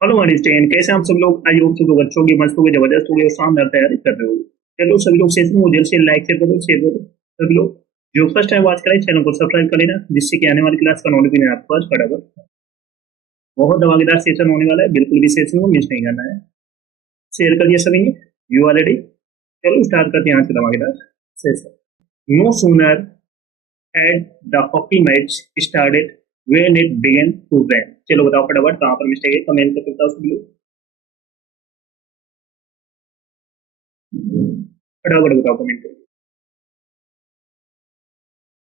Hello अनिस्टेन, कैसे हैं आप सब लोग? आई होप सब लोग अच्छे होंगे, मस्त होंगे, जबरदस्त होंगे और शानदार तैयारी कर रहे होंगे। चलो सभी लोग सेशन को जल्द से लाइक शेयर करो। सभी लोग जो फर्स्ट टाइम वॉच करें चैनल को सब्सक्राइब कर लेना, जिससे कि आने वाली क्लास का नोटिफिकेशन आपके पास फटाफट। बहुत धमाकेदार सेशन होने वाला है, बिल्कुल भी सेशन को मिस नहीं करना है। शेयर कर दिया सभी ने? You are ready? चलो स्टार्ट करते हैं आज का धमाकेदार सेशन। No sooner had the hockey match started when it began to rain. चलो बताओ फटाफट कहाँ पर मिस्टेक है, कमेंट करके बताओ सभी लोग, फटाफट बताओ कमेंट करके।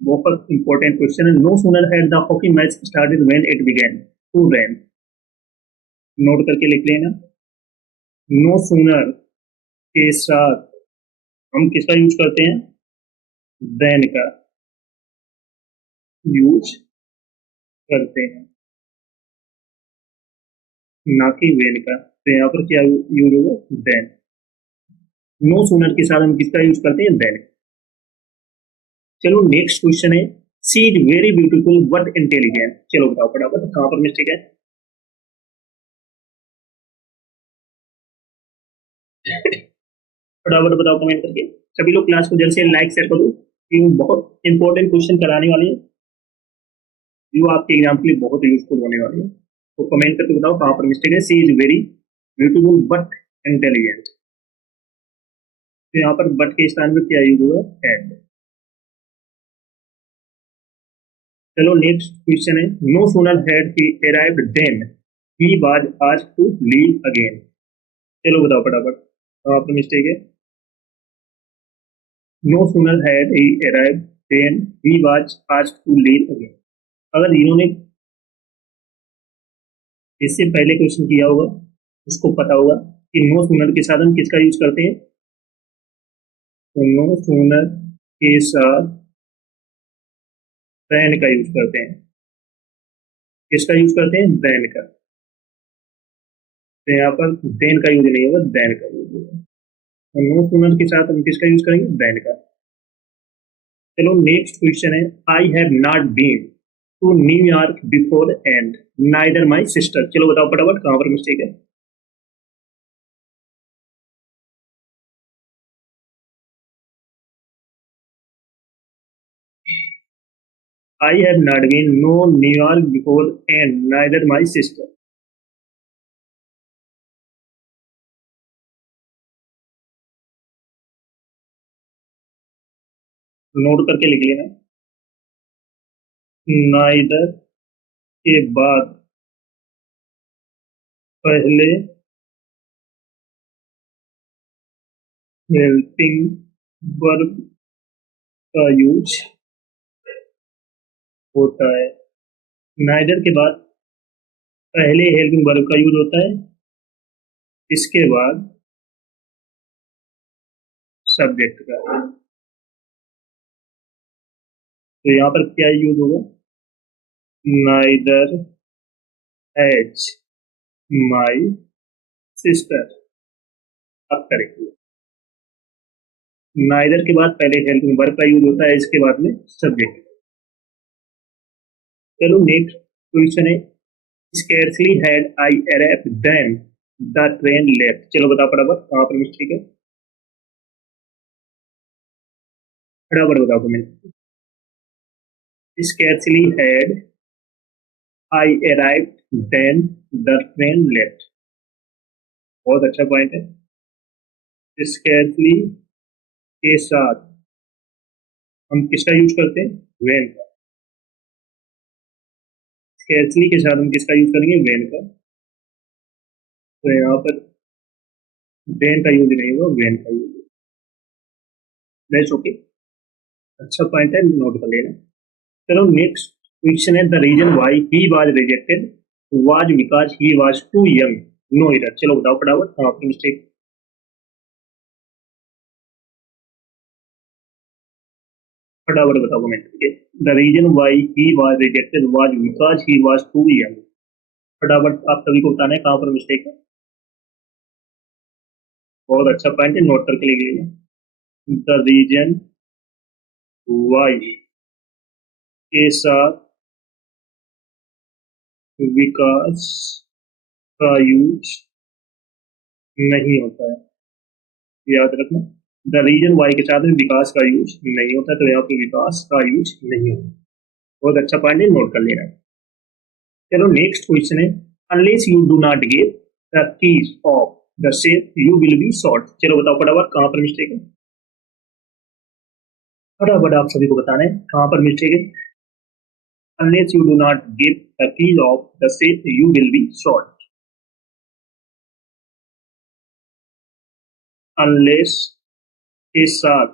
बहुत इंपॉर्टेंट क्वेश्चन है। No sooner had the hockey match started when it began to rain. Note करके लिख लेना। नो सूनर के साथ हम किसका यूज करते हैं? देन का यूज करते हैं, ना कि वेन का। तो यहाँ पर क्या यूज होगा? देन। नो सूनर के साथ हम किसका यूज करते हैं? देन। चलो नेक्स्ट क्वेश्चन है। She is very beautiful but intelligent. चलो बताओ फटाफट कहाँ पर मिस्टेक है? फटाफट बताओ कमेंट करके। सभी लोग क्लास को जल्द से लाइक शेयर करो, क्योंकि बहुत इंपॉर्टेंट क्वेश्चन कराने वाले हैं जो आपके एग्जाम के लिए बहुत यूजफुल होने वाले हैं। तो कमेंट करके बताओ कहाँ पर मिस्टेक है। She is very beautiful but intelligent. तो यहाँ पर बट के स्थान में क्या यूज हुआ? एंड। चलो नेक्स्ट क्वेश्चन है। No sooner had he arrived then he was asked to leave again. चलो बताओ फटाफट कहाँ पर मिस्टेक है? No sooner had he arrived then he was asked to leave again. अगर इन्होंने इससे पहले क्वेश्चन किया होगा उसको पता होगा कि नो सूनर के साथ हम किसका यूज करते हैं। तो नो सूनर के साथ देन का यूज करते हैं। किसका यूज करते हैं? देन का। तो यहाँ पर देन का यूज नहीं होगा, देन का यूज होगा। तो नो सूनर के साथ हम किसका यूज करेंगे? देन का। चलो नेक्स्ट क्वेश्चन है। I have not been to New York before and neither my sister. चलो बताओ फटाफट कहाँ पर मिस्टेक है? I have not been no New York before and neither my sister. Note करके लिख लेना। नाइदर के बाद पहले हेल्पिंग वर्ब का यूज होता है। नाइदर के बाद पहले हेल्पिंग वर्ब का यूज होता है, इसके बाद सब्जेक्ट का। तो यहाँ पर क्या यूज होगा? Neither has my sister. अब करेक्ट। नाइदर के बाद पहले हेल्पिंग वर्ब का यूज होता है, इसके बाद में सब्जेक्ट। चलो नेक्स्ट क्वेश्चन है। Scarcely had I arrived then the train left. चलो बताओ फटाफट कहाँ पर मिस्टेक है? फटाफट बताओ comment. Scarcely had I arrived then the train left. बहुत अच्छा पॉइंट है। स्केर्सली के साथ हम किसका यूज करते हैं? वेन का। स्केर्सली के साथ हम किसका यूज करेंगे? वेन का। तो यहाँ पर देन का यूज नहीं होगा, वेन का यूज। That's okay. अच्छा पॉइंट है, नोट कर लेना। चलो नेक्स्ट क्वेश्चन है। The reason why he was rejected was because he was too young. No इधर। चलो बताओ फटाफट कहाँ पर मिस्टेक? फटाफट बताओ कमेंट करके। The reason why he was rejected was because he was too young. फटाफट आप सभी को बताना है कहाँ पर मिस्टेक है। बहुत अच्छा पॉइंट है, नोट करके लिख लीजिए। द रीजन वाई के साथ विकास का यूज नहीं होता है, याद रखना। द रीजन वाई के साथ में विकास का यूज नहीं होता, तो यहाँ पे विकास का यूज नहीं होता। बहुत अच्छा पॉइंट है, नोट कर लेना। चलो नेक्स्ट क्वेश्चन है, unless you do not give the keys of the safe you will be short. चलो बताओ फटाफट कहाँ पर मिस्टेक है, फटाफट आप सभी को बताना है कहाँ पर मिस्टेक है। Unless you do not give the keys of the safe you will be short. Unless के साथ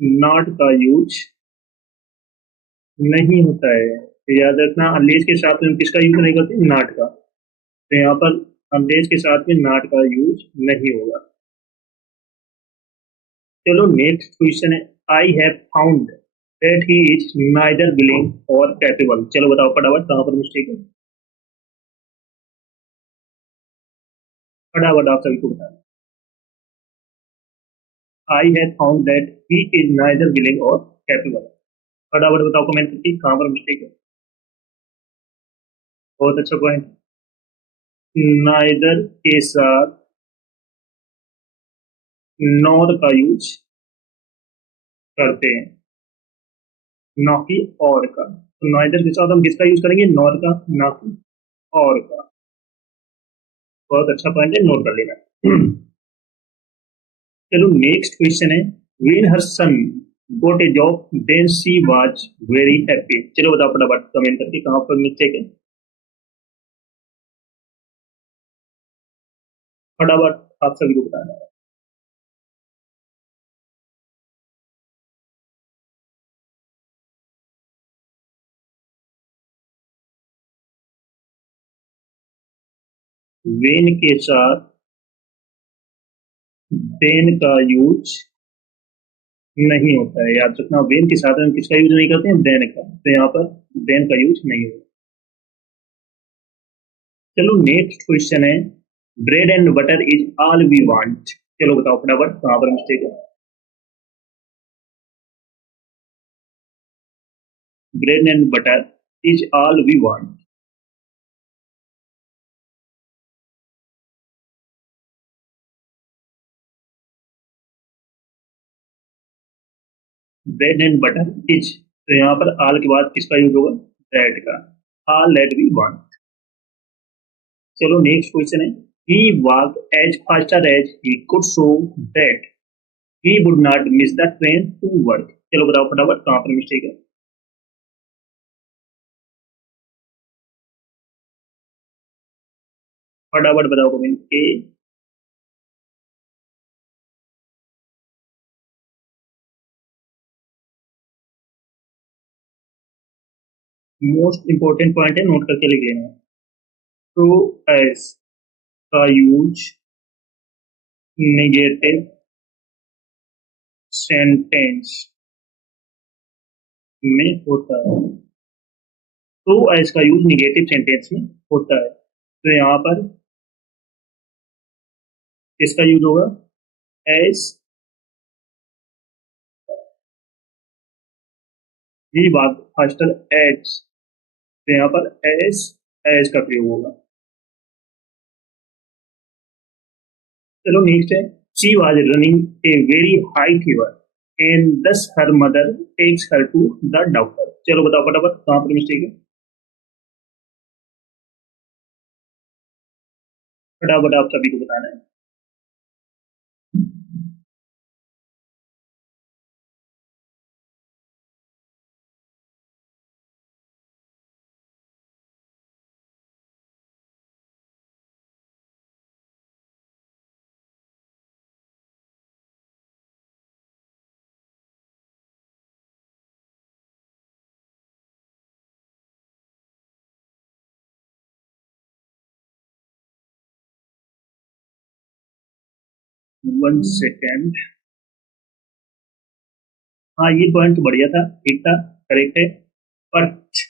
नॉट का यूज नहीं होता है, याद रखना। अनलेस के साथ में हम किसका यूज नहीं करते, नॉट का। तो यहाँ पर अनलेस के साथ में नॉट का यूज नहीं होगा। चलो नेक्स्ट क्वेश्चन है, I have found that he is neither willing और कैपेबल। चलो बताओ फटाफट कहाँ पर मिस्टेक है, फटाफट आप सभी को बताना। I have found that he is neither willing और कैपेबल। फटाफट बताओ कमेंट करके कहाँ पर मिस्टेक है। बहुत अच्छा पॉइंट, नाइदर के साथ नॉर का यूज करते हैं, ना कि और का। तो नाइदर के साथ हम किसका यूज करेंगे, नॉर का, ना कि और का। बहुत अच्छा पॉइंट है, नोट कर लेना। चलो नेक्स्ट क्वेश्चन है, when her son got a job then she was very happy. चलो बताओ फटाफट कमेंट करके कहाँ पर मिस्टेक है, फटाफट आप सभी को बताना है। वेन के साथ देन का यूज नहीं होता है, याद रखना। वेन के साथ हम किसका यूज नहीं करते हैं, देन का। तो यहाँ पर देन का यूज नहीं होगा। चलो नेक्स्ट क्वेश्चन है, bread and butter is all we want. चलो बताओ फटाफट कहाँ पर मिस्टेक है। Bread and butter is all we want. Bread and butter is, तो यहाँ पर ऑल के बाद किसका यूज होगा, दैट का। All that we want. चलो नेक्स्ट क्वेश्चन है, he walk as faster as he could so that he would not miss the train to work. चलो बताओ फटाफट कहाँ पर मिस्टेक है, फटाफट बताओ कमेंट के। मोस्ट इंपोर्टेंट पॉइंट है, नोट करके लिख लेना। टू एज का यूज नेगेटिव सेंटेंस में होता है, टू एज का यूज निगेटिव सेंटेंस में होता है। तो यहाँ पर किसका यूज होगा, एज। ही बात फास्टर एज, तो यहाँ पर एज का प्रयोग होगा। चलो नेक्स्ट है, she was running a very high fever and thus her mother takes her to the doctor. चलो बताओ फटाफट कहाँ पर मिस्टेक है, फटाफट आप सभी को बताना है। 1 सेकेंड। हाँ ये पॉइंट तो बढ़िया था, ठीक था, करेक्ट है। बट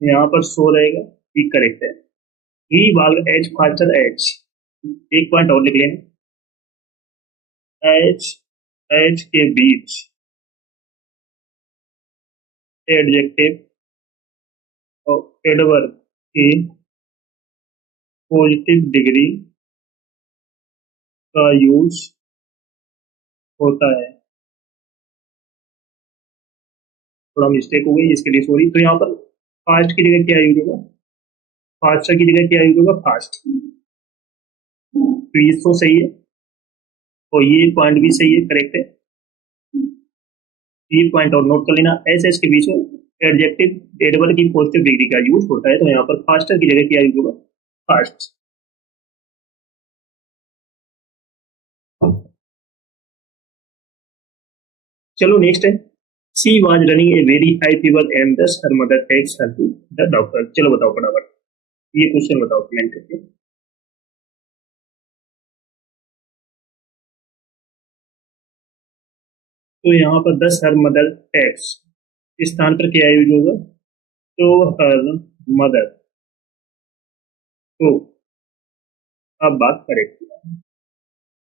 यहाँ पर सो रहेगा, ठीक करेक्ट है। ही वाग एज फास्टर एज, एक पॉइंट और लिख लेना। एज, एज के बीच एडजेक्टिव एडवर्ब की पॉजिटिव डिग्री का यूज होता है। थोड़ा मिस्टेक हो गई, इसके लिए सॉरी। तो यहाँ पर फास्ट की जगह क्या यूज होगा? फास्टर की जगह क्या यूज होगा? फास्ट। तो ये तो सही है, और ये पॉइंट भी सही है, करेक्ट है। ये पॉइंट और नोट कर लेना, एस एस के बीच में एडजेक्टिव एडवर्ब की पॉजिटिव डिग्री का यूज होता है, तो यहाँ पर फास्टर की जगह क्या यूज होगा? फास्ट। चलो नेक्स्ट है, she was running a very high fever and thus her mother takes her to the doctor. चलो बताओ फटाफट, ये क्वेश्चन बताओ कमेंट करके। तो यहाँ पर दस हर मदर टेक्स, इस स्थान पर क्या यूज होगा? तो हर मदर। तो अब बात करेक्ट।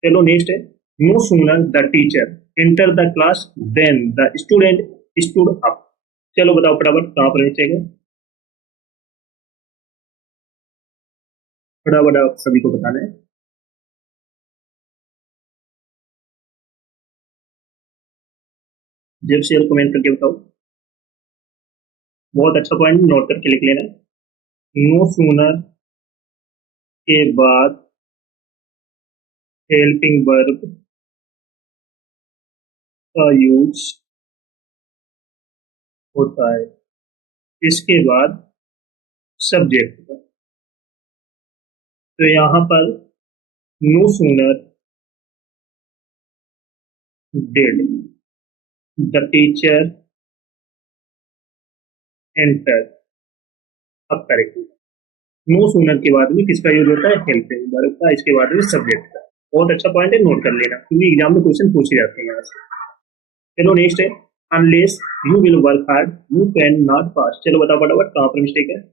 चलो नेक्स्ट है, no sooner the teacher enter the class then the student stood up. चलो बताओ फटाफट कहाँ पर मिस्टेक है, फटाफट आप सभी को बताना है। जब शेयर कमेंट करके बताओ। बहुत अच्छा पॉइंट नोट करके लिख लेना। नो सूनर के बाद हेल्पिंग वर्ब का यूज होता है, इसके बाद सब्जेक्ट का। तो यहाँ पर no sooner did the teacher enter, अब करेक्ट। नो सूनर के बाद में किसका यूज होता है? हेल्पिंग वर्ब का, इसके बाद में सब्जेक्ट का। बहुत अच्छा पॉइंट है, नोट कर लेना, क्योंकि एग्जाम में क्वेश्चन पूछे जाते हैं यहाँ से। चलो नेक्स्ट है, unless you will work hard you can not pass. चलो बताओ फटाफट कहाँ पर मिस्टेक है।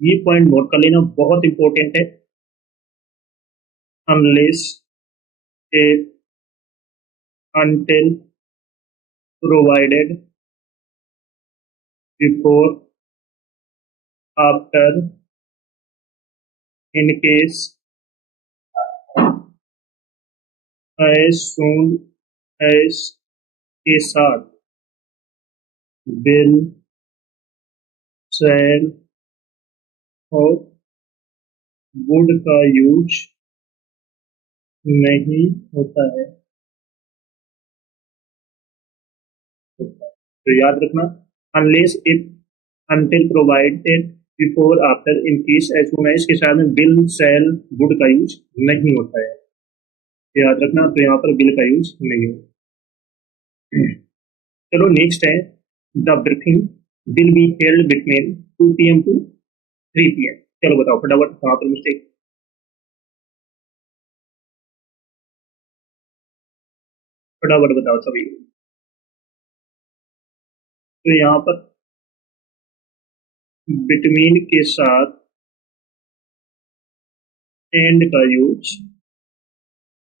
ये पॉइंट नोट कर लेना, बहुत इंपॉर्टेंट है। Unless A until provided before after in case as soon as के साथ will shall और would का यूज नहीं होता है। तो याद रखना, unless if until provided before after in case as soon as के साथ में will shall would का यूज नहीं होता है, याद रखना। तो यहाँ पर will का यूज नहीं होता। चलो नेक्स्ट है, the briefing will be held between 2 PM to 3 PM। चलो बताओ फटाफट कहाँ पर मिस्टेक, फटाफट बताओ सभी। तो यहाँ पर बिटवीन के साथ एंड का यूज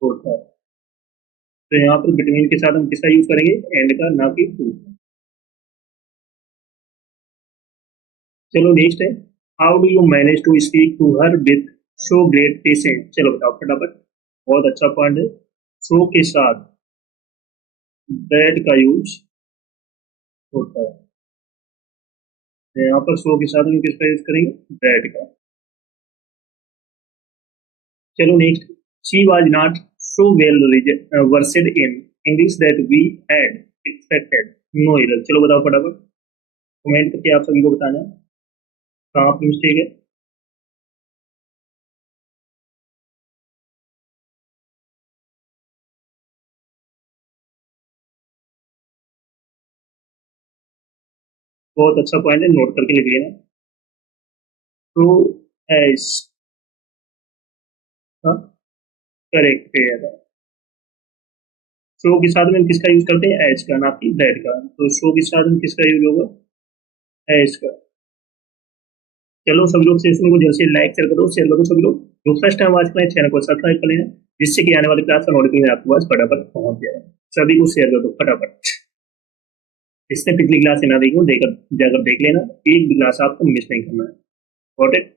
होता है, तो यहाँ पर बिटवीन के साथ हम किसका यूज करेंगे? एंड का, ना कि टू। चलो नेक्स्ट है, how do you manage to speak to her with show great patience. चलो बताओ फटाफट, बहुत अच्छा पॉइंट है। शो के साथ दैट का यूज होता है, तो यहाँ पर शो के साथ हम किसका यूज करेंगे? दैट का। चलो next, she was not so well versed in English that we had expected no error। चलो बताओ फटाफट, कमेंट करके आप सभी को बताना है कहाँ पर मिस्टेक है। बहुत अच्छा पॉइंट है, नोट करके लिख लेना। तो एस करेक्ट है। शो के साथ में हम किसका यूज करते हैं? एच का, ना कि दैट का। तो शो के साथ में किसका यूज होगा? एच का। चलो सभी लोग सेशन को जल्द से लाइक शेयर करो, शेयर करो सभी लोग। जो फर्स्ट टाइम वॉच करें चैनल को सब्सक्राइब कर लेना, जिससे कि आने वाली क्लास का नोटिफिकेशन आपके पास फटाफट पहुंच जाए। सभी को शेयर कर दो फटाफट। इसने पिछली क्लास से ना देखो, देकर जाकर देख लेना, एक भी क्लास आपको मिस नहीं करना है। Got it.